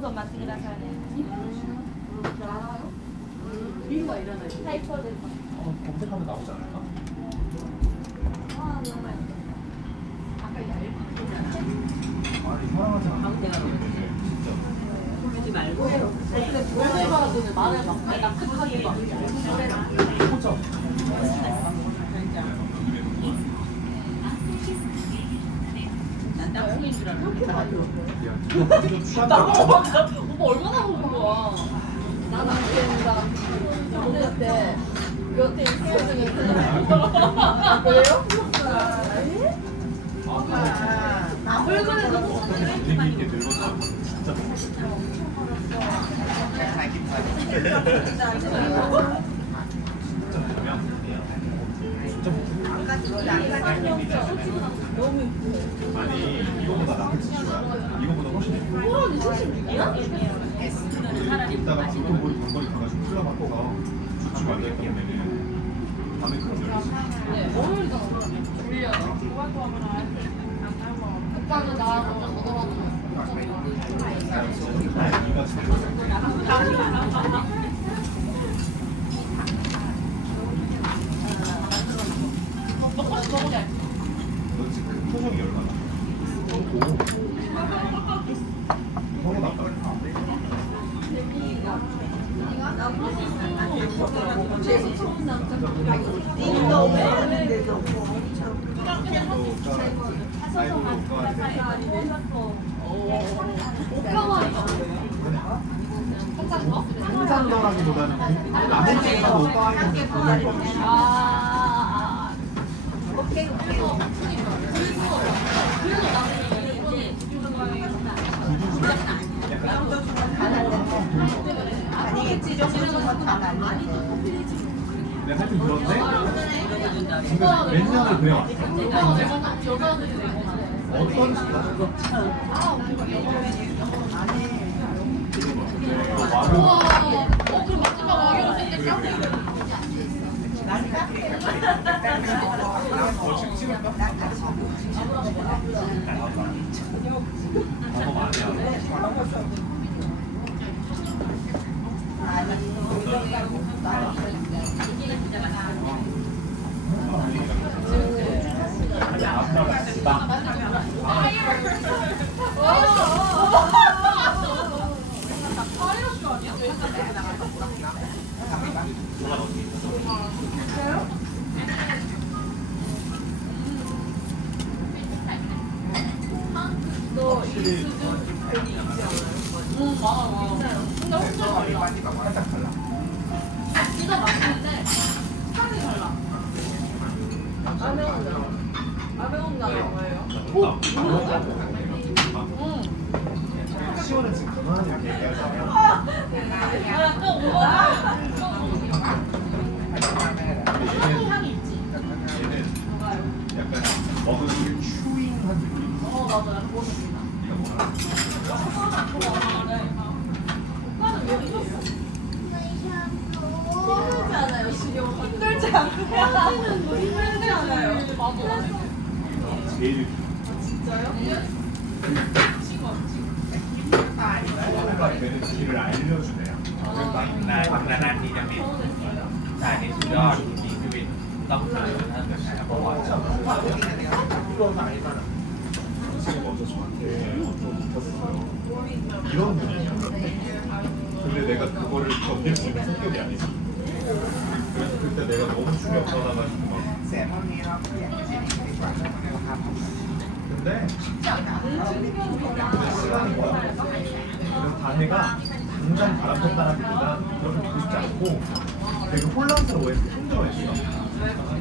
どうぞお待ちくださいね。はい、そうです。 검색하면 나오지 않을까? 아니 사랑하지 않아. 진짜. 부르지 말고. 말을 막 크게 막. 포점. 난 땅콩인 줄 알았는데. 오빠 얼마나 먹은 거야? 나는 안 되는다. 오늘 그때 몇 대 있어야 되는데. 그래요? 얼굴에 너무 재미있게 늙었나? 진짜 아니 이거보다 나은 지수야. 이거보다 훨씬 예뻐. 이따가 지금 머리 단거리 가가지고 풀러바꿔서 주축 만들 거면은 밤에 그런 거 졸려. 오빠는 나랑 너랑 네가 진짜 너 지금 표정이 얼마나? 서로 나빠. 상상더라기보다는 라면 찍어서 오빠한테 보낼 거지. 아니겠지 정도는 건다안 하는데. 내가 살좀 그런데 지금 몇 년을 그래왔어. 어떤 식으로 그럼 마지막 와기로 생겼어? 방법 아니야. 진짜 맛있는데 향이 달라. 라면 뭐예요? 시원해 지금 그만하자 이렇게 얘기하자면 얘는 약간 먹으면 추잉한 느낌. 맞아. 그거 좋다. 네가 뭐라? 오빠는 왜 이러세요? 힘들지 않아요, 식욕하는 힘들지 않아요. 힘들지 않아요. 맞아. 제일 진짜요? 뭔가 되는 길을 알려주네요. นานๆทีจะมีสายที่สุดยอดมีชีวิตต้องเจอท่านนะครับเพราะว่า 지금 먼저 저한테 붙었어요. 이런 분이냐? 근데 내가 그거를 견딜 수 있는 성격이 아니지. 그래서 그때 내가 너무 충격받아가지고 막. 근데 시간이 뭐야? 그래서 다혜가 당장 바람 폈다라기보다 그렇게 보고 싶지 않고 되게 혼란스러워했어. 힘들어했어.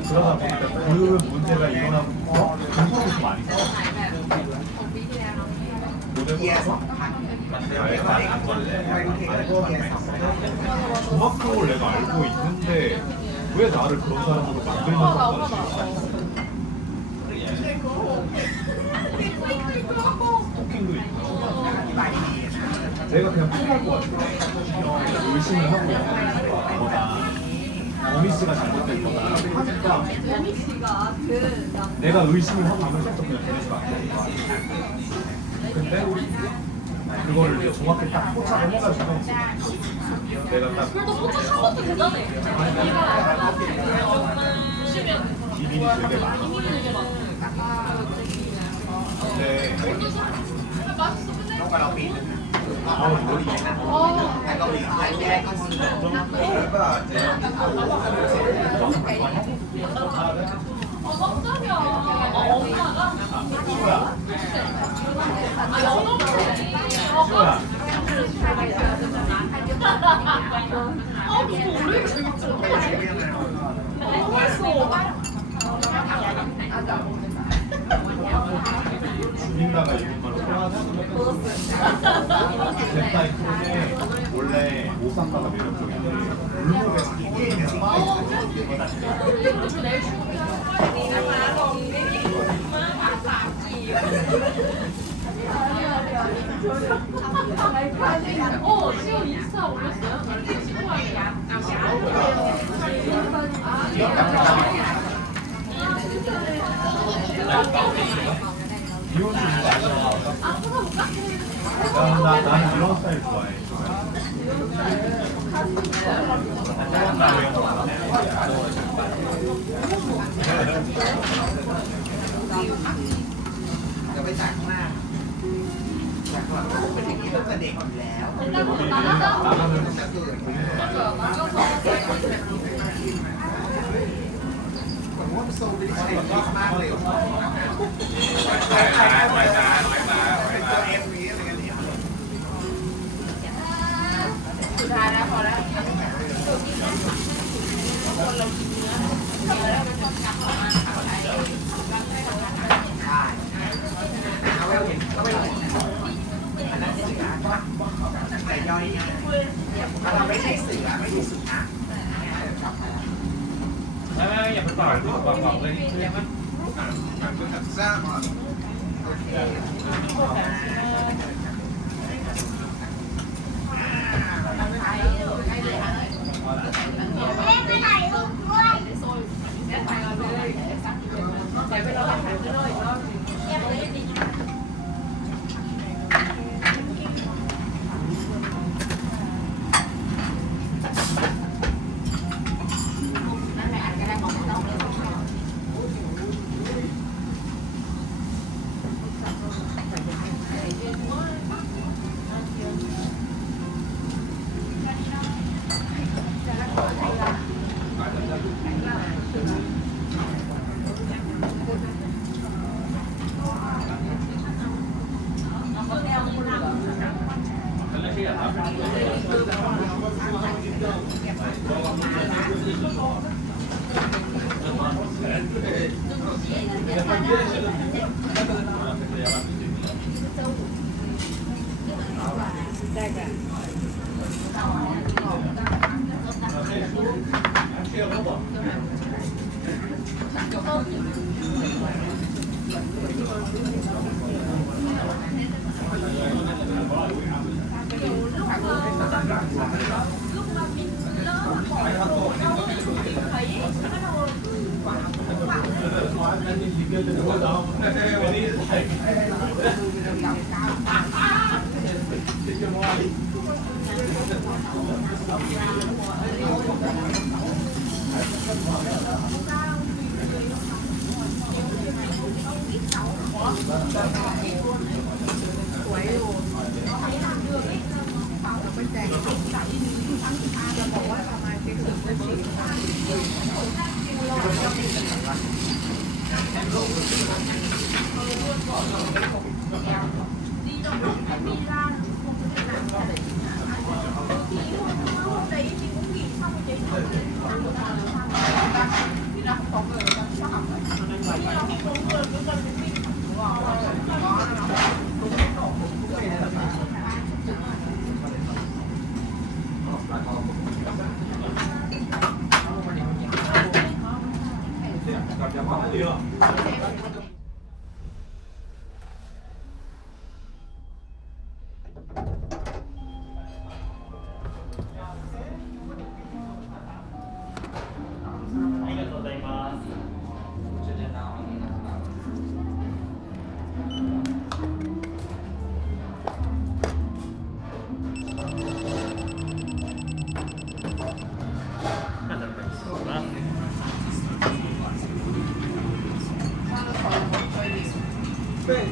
그러다 보니까 그 문제가 일어나고부터 공부를 좀 많이 써. 모델보다서 정확한 걸 내가 알고 있는데 왜 나를 그런 사람으로 만들면서 토킹도 있고 내가 그냥 풀할 것 같아. 의심을 하고 있는 거다. 어미 씨가 잘못된 거다 하니까 내가 의심을 하고 있는 것도 그냥 되지 마. 근데 그거를 정확히 딱 포착을 해가지고 내가 딱 그래도 포착한 것도 대단해. 보시면 기민이 되게 많아. 비밀이 되게 많아. 근데 맛있어 근데. 아우 머리 깜짝이야. 엄마가? 시우야 아, 영어로지. 시우야 너무 오래 재밌죠? 주민다가 일본말로 표현하는 젠타이 쪽에 원래 오사카가 매력적인데 골목에서 게임에서 지금 인스타 올렸어요? 이혼 좀 나는 이런 스타일 좋아해.อย่าไปต่อยดูบอกเลยนี่ใช่ไหม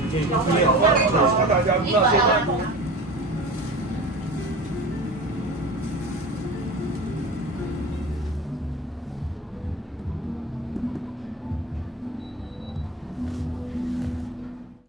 이게 인플레이어가 다가大家不知道现在